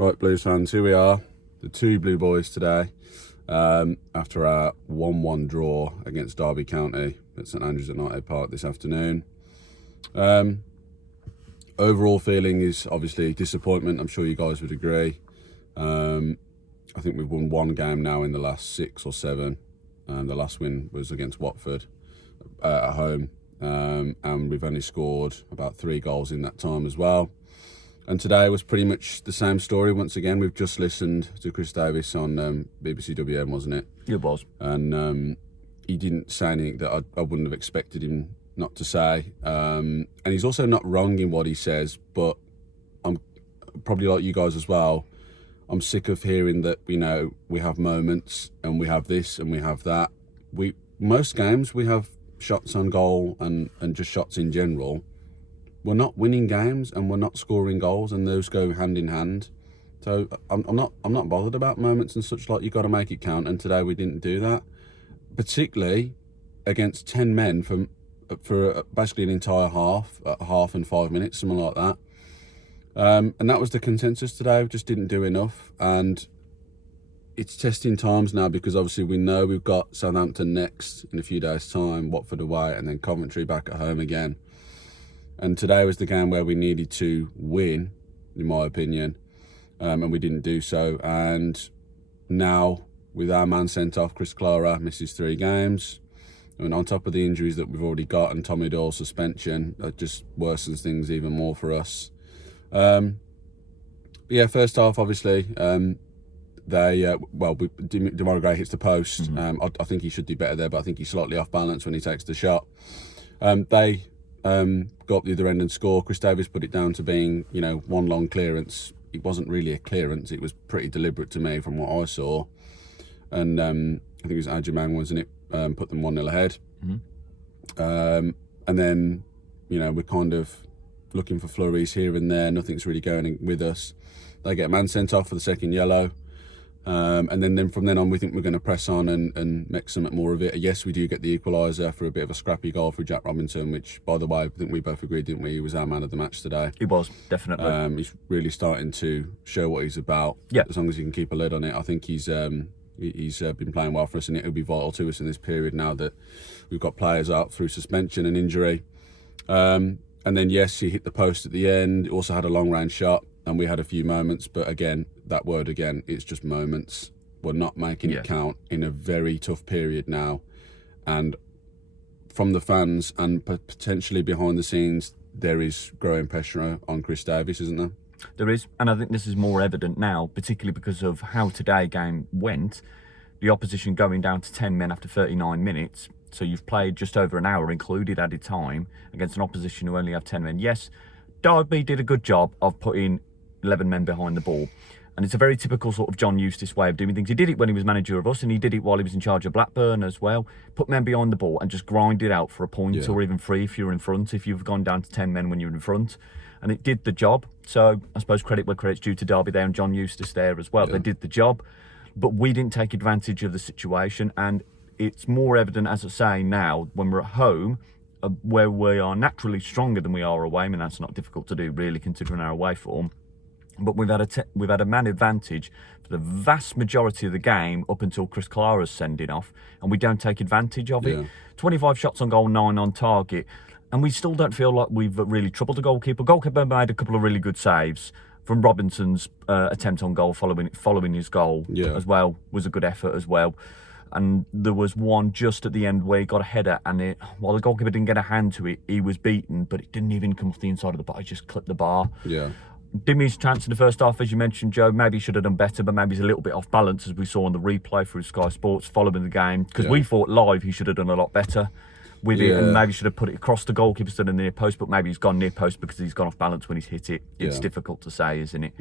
Right, Blues fans, here we are, the two Blue Boys today, after our 1-1 draw against Derby County at St Andrews Knighthead Park this afternoon. Overall feeling is obviously disappointment. I'm sure you guys would agree. I think we've won one game now in the last 6 or 7. The last win was against Watford at home, and we've only scored about 3 goals in that time as well. And today was pretty much the same story once again. We've just listened to Chris Davis on BBC WM, wasn't it? It was. And he didn't say anything that I wouldn't have expected him not to say. And he's also not wrong in what he says, but I'm probably like you guys as well. I'm sick of hearing that, you know, we have moments and we have this and we have that. Most games we have shots on goal and just shots in general. We're not winning games and we're not scoring goals, and those go hand in hand. So I'm not bothered about moments and such. Like, you got to make it count, and today we didn't do that, particularly against 10 men for basically an entire half and 5 minutes, something like that. And that was the consensus today. We just didn't do enough, and it's testing times now, because obviously we know we've got Southampton next in a few days' time, Watford away, and then Coventry back at home again. And today was the game where we needed to win, in my opinion, and we didn't do so. And now, with our man sent off, Chris Clara misses 3 games. And on top of the injuries that we've already got and Tommy Doyle's suspension, that just worsens things even more for us. But yeah, first half, obviously, Demarai Gray hits the post. I think he should do better there, but I think he's slightly off balance when he takes the shot. They go up the other end and score. Chris Davis put it down to being, you know, one long clearance. It wasn't really a clearance. It was pretty deliberate to me from what I saw. And I think it was Ajimang, wasn't it? Put them 1-0 ahead. And then, you know, we're kind of looking for flurries here and there. Nothing's really going with us. They get a man sent off for the second yellow. And then from then on, we think we're going to press on and make something more of it. Yes, we do get the equaliser for a bit of a scrappy goal for Jack Robinson, which, by the way, I think we both agreed, didn't we? He was our man of the match today. He was, definitely. He's really starting to show what he's about. Yeah. As long as he can keep a lid on it. I think he's been playing well for us, and it'll be vital to us in this period now that we've got players out through suspension and injury. And then, yes, he hit the post at the end. He also had a long-range shot, and we had a few moments. But again, that word again, it's just moments. We're not making it count in a very tough period now. And from the fans and potentially behind the scenes, there is growing pressure on Chris Davis, isn't there? There is, and I think this is more evident now, particularly because of how today's game went. The opposition going down to 10 men after 39 minutes. So you've played just over an hour, included added time, against an opposition who only have 10 men. Yes, Derby did a good job of putting 11 men behind the ball. And it's a very typical sort of John Eustace way of doing things. He did it when he was manager of us, and he did it while he was in charge of Blackburn as well. Put men behind the ball and just grind it out for a point or even 3 if you're in front, if you've gone down to 10 men when you're in front. And it did the job. So I suppose credit where credit's due to Derby there and John Eustace there as well. They did the job, but we didn't take advantage of the situation. And it's more evident, as I say, now when we're at home, where we are naturally stronger than we are away. I mean, that's not difficult to do, really, considering our away form. But we've had a man advantage for the vast majority of the game up until Chris Clara's sending off, and we don't take advantage of it. 25 shots on goal, 9 on target, and we still don't feel like we've really troubled the goalkeeper. Goalkeeper made a couple of really good saves from Robinson's attempt on goal following his goal as well. Was a good effort as well. And there was one just at the end where he got a header, and while the goalkeeper didn't get a hand to it, he was beaten, but it didn't even come off the inside of the bar. It just clipped the bar. Dimmy's chance in the first half, as you mentioned, Joe, maybe he should have done better, but maybe he's a little bit off balance, as we saw on the replay through Sky Sports following the game, because we thought live he should have done a lot better with it, and maybe should have put it across the goalkeeper instead of near post, but maybe he's gone near post because he's gone off balance when he's hit it. It's difficult to say, isn't it?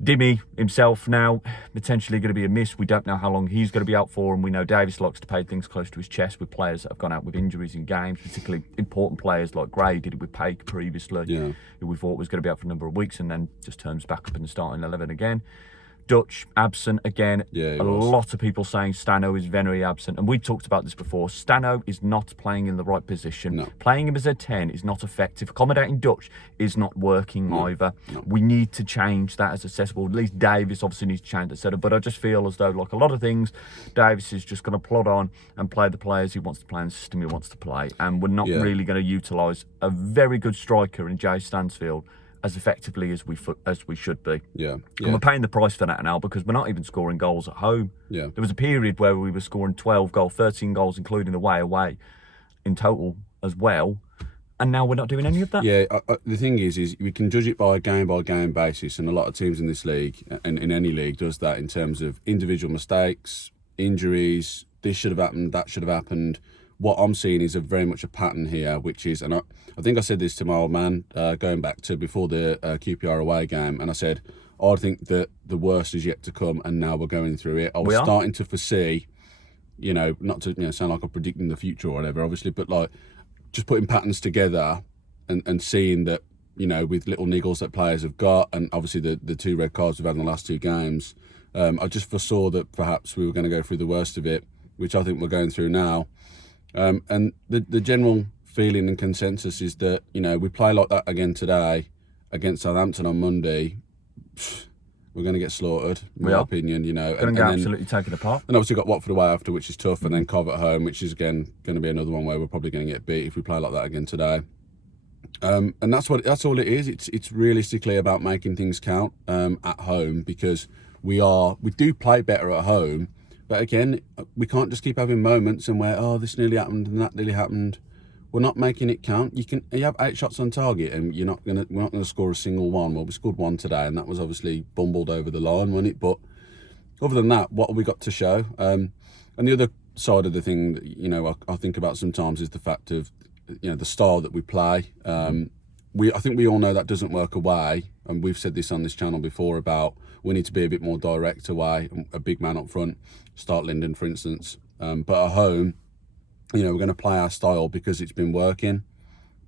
Dimmy himself now potentially going to be a miss. We don't know how long he's going to be out for, and we know Davis likes to play things close to his chest with players that have gone out with injuries in games, particularly important players like Gray did it with Paik previously, who we thought was going to be out for a number of weeks and then just turns back up in the starting 11 again. Dutch absent again. Yeah, a lot of people saying Stano is very absent, and we've talked about this before. Stano is not playing in the right position. No. Playing him as a 10 is not effective. Accommodating Dutch is not working either. No. We need to change that as accessible. At least Davis obviously needs to change that setup, but I just feel as though, like a lot of things, Davis is just going to plod on and play the players he wants to play and the system he wants to play, and we're not really going to utilise a very good striker in Jay Stansfield as effectively as we should be. Yeah. And we're paying the price for that now, because we're not even scoring goals at home. Yeah. There was a period where we were scoring 12 goals, 13 goals, including away in total as well. And now we're not doing any of that. Yeah, the thing is we can judge it by a game basis, and a lot of teams in this league, and in any league, does that in terms of individual mistakes, injuries, this should have happened, that should have happened. What I'm seeing is very much a pattern here, which is, and I think I said this to my old man going back to before the QPR away game, and I said, I think that the worst is yet to come, and now we're going through it. I was starting to foresee, not to sound like I'm predicting the future or whatever, obviously, but like just putting patterns together and seeing that, with little niggles that players have got, and obviously the 2 red cards we've had in the last 2 games, I just foresaw that perhaps we were going to go through the worst of it, which I think we're going through now. And the general feeling and consensus is that, we play like that again today against Southampton on Monday, we're going to get slaughtered, in my opinion, Going to get absolutely taken apart. And obviously got Watford away after, which is tough, and then Cov at home, which is, again, going to be another one where we're probably going to get beat if we play like that again today. And that's all it is. It's realistically about making things count at home, because we do play better at home. But again, we can't just keep having moments and where, this nearly happened and that nearly happened. We're not making it count. You have 8 shots on target, and we're not gonna score a single one. Well, we scored one today, and that was obviously bumbled over the line, wasn't it? But other than that, what have we got to show? And the other side of the thing that I think about sometimes is the fact of the style that we play. I think we all know that doesn't work away, and we've said this on this channel before about we need to be a bit more direct away, a big man up front, start Linden for instance. But at home, we're going to play our style because it's been working.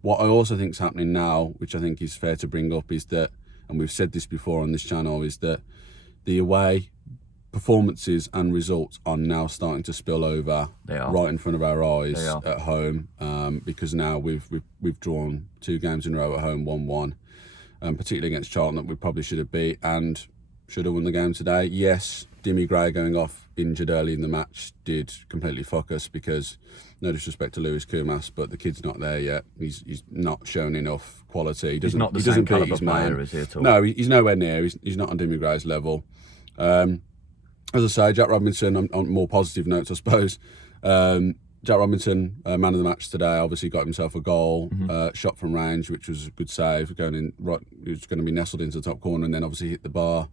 What I also think is happening now, which I think is fair to bring up, is that, and we've said this before on this channel, is that the away performances and results are now starting to spill over right in front of our eyes at home, because now we've drawn 2 games in a row at home, 1-1, particularly against Charlton, that we probably should have beat and should have won the game today. Yes, Dimmy Gray going off injured early in the match did completely fuck us, because no disrespect to Lewis Kumas, but the kid's not there yet. He's not shown enough quality. He's not the same caliber player, is he, at all? No, he's nowhere near. He's not on Dimmy Gray's level. As I say, Jack Robinson, on more positive notes, I suppose. Jack Robinson, man of the match today, obviously got himself a goal, shot from range, which was a good save. Going in right, he was going to be nestled into the top corner, and then obviously hit the bar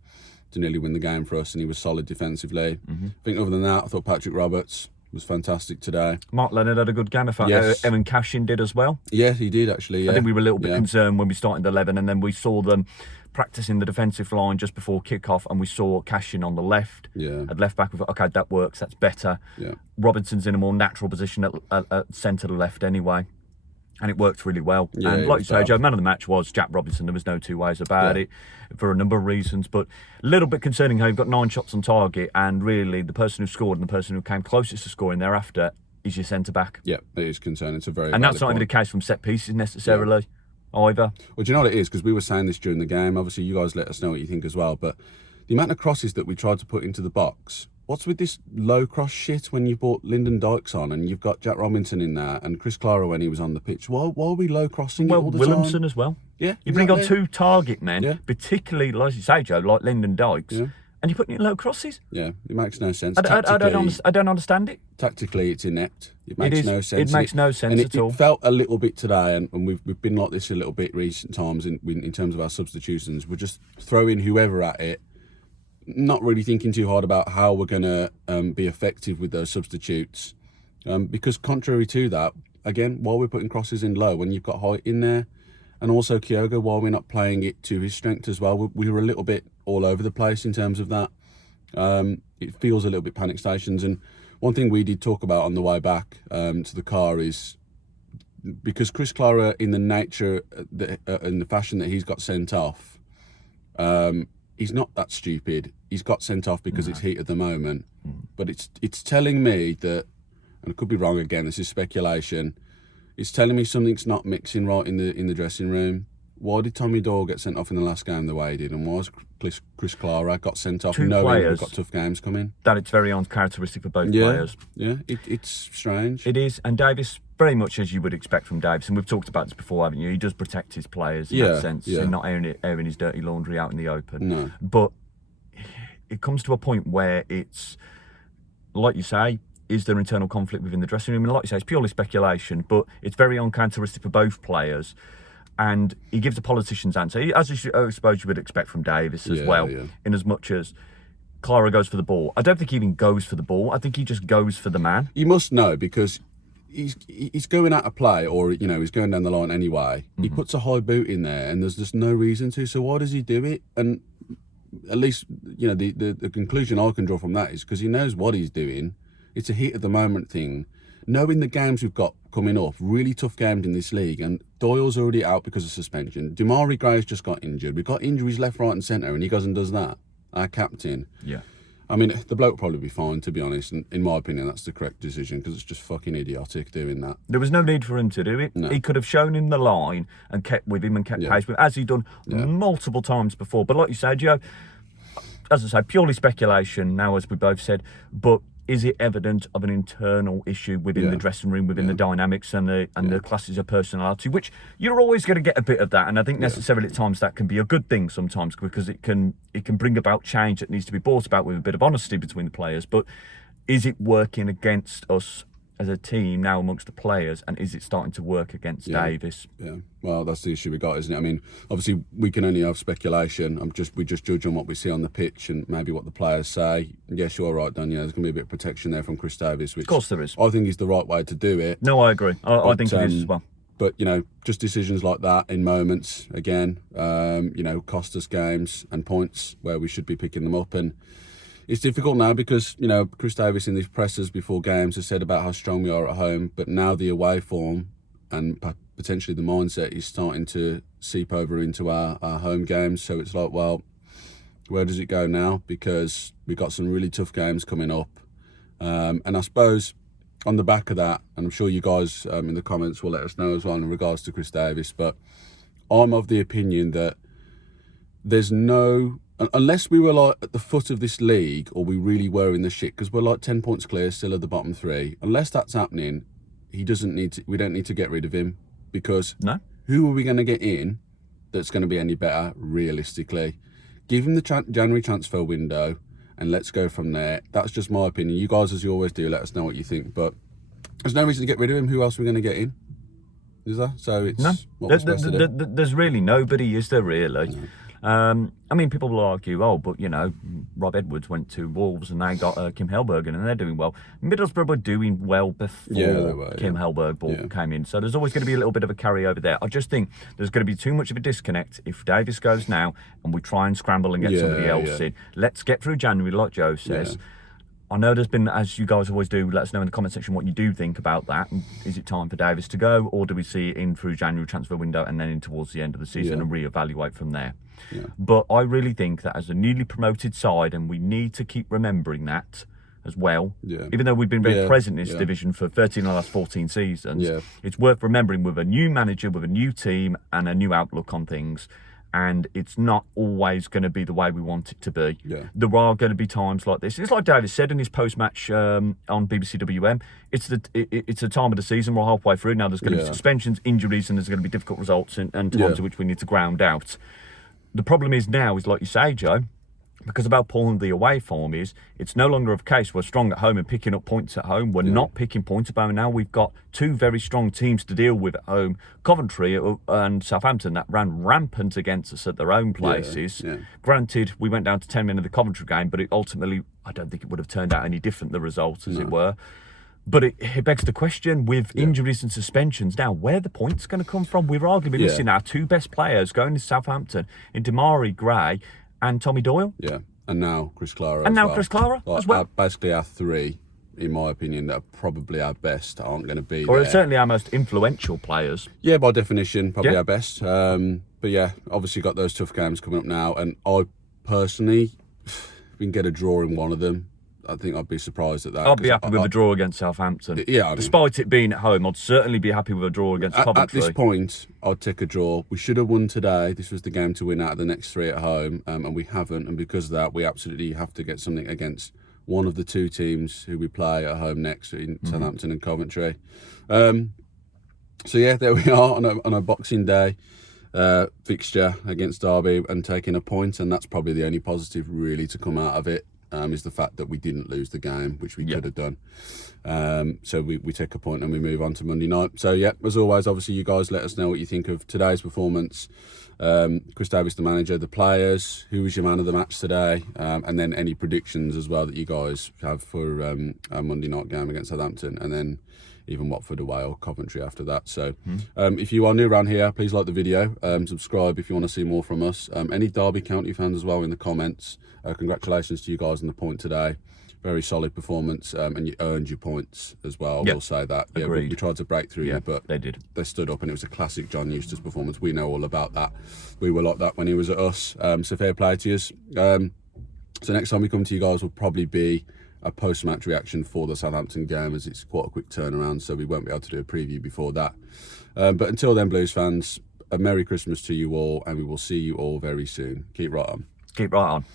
to nearly win the game for us. And he was solid defensively. I think other than that, I thought Patrick Roberts was fantastic today. Mark Leonard had a good game. I thought Evan Cashin did as well. Yeah, he did actually. Yeah. I think we were a little bit concerned when we started the 11, and then we saw them practicing the defensive line just before kick-off, and we saw Cashin on the left, at left back. We thought, okay, that works, that's better. Robinson's in a more natural position at centre left anyway, and it worked really well. And like you say, Joe, man of the match was Jack Robinson. There was no 2 ways about it, for a number of reasons, but a little bit concerning how you've got 9 shots on target, and really the person who scored and the person who came closest to scoring thereafter is your centre-back. Yeah, it is concerning. It's a very and that's not even the case from set pieces necessarily. Either. Well, do you know what it is? Because we were saying this during the game. Obviously, you guys let us know what you think as well. But the amount of crosses that we tried to put into the box, what's with this low cross shit when you brought Lyndon Dykes on and you've got Jack Robinson in there and Chris Clara when he was on the pitch? Why are we low crossing all the Williamson time? As well. Yeah. You bring on 2 target men, particularly, like you say, Joe, like Lyndon Dykes. And you're putting in low crosses? Yeah, it makes no sense. I don't understand it. Tactically, it's inept. It makes no sense. It makes no sense at all. It felt a little bit today, and we've been like this a little bit recent times in terms of our substitutions. We're just throwing whoever at it, not really thinking too hard about how we're going to be effective with those substitutes. Because contrary to that, again, while we're putting crosses in low, when you've got height in there, and also Kyogo, while we're not playing it to his strength as well, we were a little bit all over the place in terms of that. It feels a little bit panic stations. And one thing we did talk about on the way back to the car is, because Chris Clara, in the nature, in the fashion that he's got sent off, he's not that stupid. He's got sent off because it's heat of the moment. But it's telling me that, and I could be wrong again, this is speculation, it's telling me something's not mixing right in the dressing room. Why did Tommy Doyle get sent off in the last game the way he did, and why has Chris Clara got sent off knowing we've got tough games coming? That it's very uncharacteristic for both players. Yeah, it's strange. It is, and Davis, very much as you would expect from Davis, and we've talked about this before, haven't you? He does protect his players in that sense, and not airing his dirty laundry out in the open. No. But it comes to a point where it's, like you say, is there internal conflict within the dressing room? And like you say, it's purely speculation, but it's very uncharacteristic for both players. And he gives a politician's answer, as I suppose you would expect from Davis as well, in as much as Clara goes for the ball. I don't think he even goes for the ball. I think he just goes for the man. You must know, because he's going out of play, or he's going down the line anyway. He puts a high boot in there, and there's just no reason to. So why does he do it? And at least the conclusion I can draw from that is because he knows what he's doing. It's a heat of the moment thing. Knowing the games we've got coming up, really tough games in this league, and Doyle's already out because of suspension. Damari Gray's just got injured. We've got injuries left, right and centre, and he goes and does that. Our captain. Yeah. I mean, the bloke will probably be fine, to be honest. And in my opinion, that's the correct decision, because it's just fucking idiotic doing that. There was no need for him to do it. No. He could have shown him the line and kept with him and kept pace with him, as he'd done multiple times before. But like you say, Joe, as I say, purely speculation now, as we both said, but is it evident of an internal issue within the dressing room, within the dynamics and the classes of personality, which you're always going to get a bit of that. And I think necessarily at times that can be a good thing sometimes, because it can bring about change that needs to be brought about with a bit of honesty between the players. But is it working against us as a team now amongst the players, and is it starting to work against Davis? Yeah, well, that's the issue we got, isn't it? I mean, obviously we can only have speculation. We just judge on what we see on the pitch and maybe what the players say. Yes, you're right, Dan. There's going to be a bit of protection there from Chris Davis, which of course there is. I think is the right way to do it. No, I agree. I think it is as well. But just decisions like that in moments again, cost us games and points where we should be picking them up. And it's difficult now because, Chris Davis in these pressers before games has said about how strong we are at home, but now the away form and potentially the mindset is starting to seep over into our home games. So it's like, well, where does it go now? Because we've got some really tough games coming up. And I suppose on the back of that, and I'm sure you guys in the comments will let us know as well in regards to Chris Davis, but I'm of the opinion that there's no... Unless we were like at the foot of this league, or we really were in the shit, because we're like 10 points clear, still at the bottom three. Unless that's happening, we don't need to get rid of him, because who are we going to get in that's going to be any better realistically? Give him the January transfer window, and let's go from there. That's just my opinion. You guys, as you always do, let us know what you think. But there's no reason to get rid of him. Who else are we going to get in? Is there? So it's there's really nobody, is there really? No. I mean, people will argue, but Rob Edwards went to Wolves and they got Kim Hellberg in, and they're doing well. Middlesbrough were doing well before Kim Hellberg came in, so there's always going to be a little bit of a carryover there. I just think there's going to be too much of a disconnect if Davis goes now and we try and scramble and get somebody else in. Let's get through January, like Joe says. I know there's been, as you guys always do, let us know in the comment section what you do think about that. Is it time for Davis to go, or do we see it in through January transfer window and then in towards the end of the season and reevaluate from there? But I really think that as a newly promoted side, and we need to keep remembering that as well, even though we've been very present in this division for 13 of the last 14 seasons, it's worth remembering with a new manager, with a new team and a new outlook on things. And it's not always going to be the way we want it to be. There are going to be times like this. It's like Davis said in his post-match on BBC WM. It's a time of the season. We're halfway through now. There's going to be suspensions, injuries, and there's going to be difficult results and times in which we need to ground out. The problem is now, like you say, Joe, because of how poor the away form is, it's no longer a case we're strong at home and picking up points at home. We're not picking points at home. Now we've got two very strong teams to deal with at home, Coventry and Southampton, that ran rampant against us at their own places. Granted, we went down to 10 men of the Coventry game, but it ultimately, I don't think it would have turned out any different, the results, as it were. But it begs the question, with injuries and suspensions now, where are the points going to come from? We're arguably missing our two best players going to Southampton in Damari Gray and Tommy Doyle. And now Chris Clara as well. Basically our three, in my opinion, that are probably our best aren't going to be or there. Certainly our most influential players. Yeah, by definition, probably our best. But obviously got those tough games coming up now, and personally, if we can get a draw in one of them, I think I'd be surprised at that. I'd be happy with a draw against Southampton. Yeah, I mean, despite it being at home, I'd certainly be happy with a draw against Coventry. At this point, I'd take a draw. We should have won today. This was the game to win out of the next 3 at home, and we haven't. And because of that, we absolutely have to get something against one of the 2 teams who we play at home next, in Southampton and Coventry. So yeah, there we are on a Boxing Day fixture against Derby and taking a point, and that's probably the only positive really to come out of it. Is the fact that we didn't lose the game, which we could have done. So we take a point and we move on to Monday night. So yeah, as always, obviously you guys let us know what you think of today's performance. Chris Davis, the manager, the players, who was your man of the match today, and then any predictions as well that you guys have for our Monday night game against Southampton, and then even Watford away or Coventry after that. So if you are new around here, please like the video, subscribe if you want to see more from us. Any Derby County fans as well in the comments, congratulations to you guys on the point today. Very solid performance, and you earned your points as well. Yep. We'll say that. Yeah, Agreed. we tried to break through you, but they did. They stood up, and it was a classic John Eustace performance. We know all about that. We were like that when he was at us. So fair play to you. So next time we come to you guys will probably be a post-match reaction for the Southampton game, as it's quite a quick turnaround, so we won't be able to do a preview before that. But until then, Blues fans, a Merry Christmas to you all, and we will see you all very soon. Keep right on. Keep right on.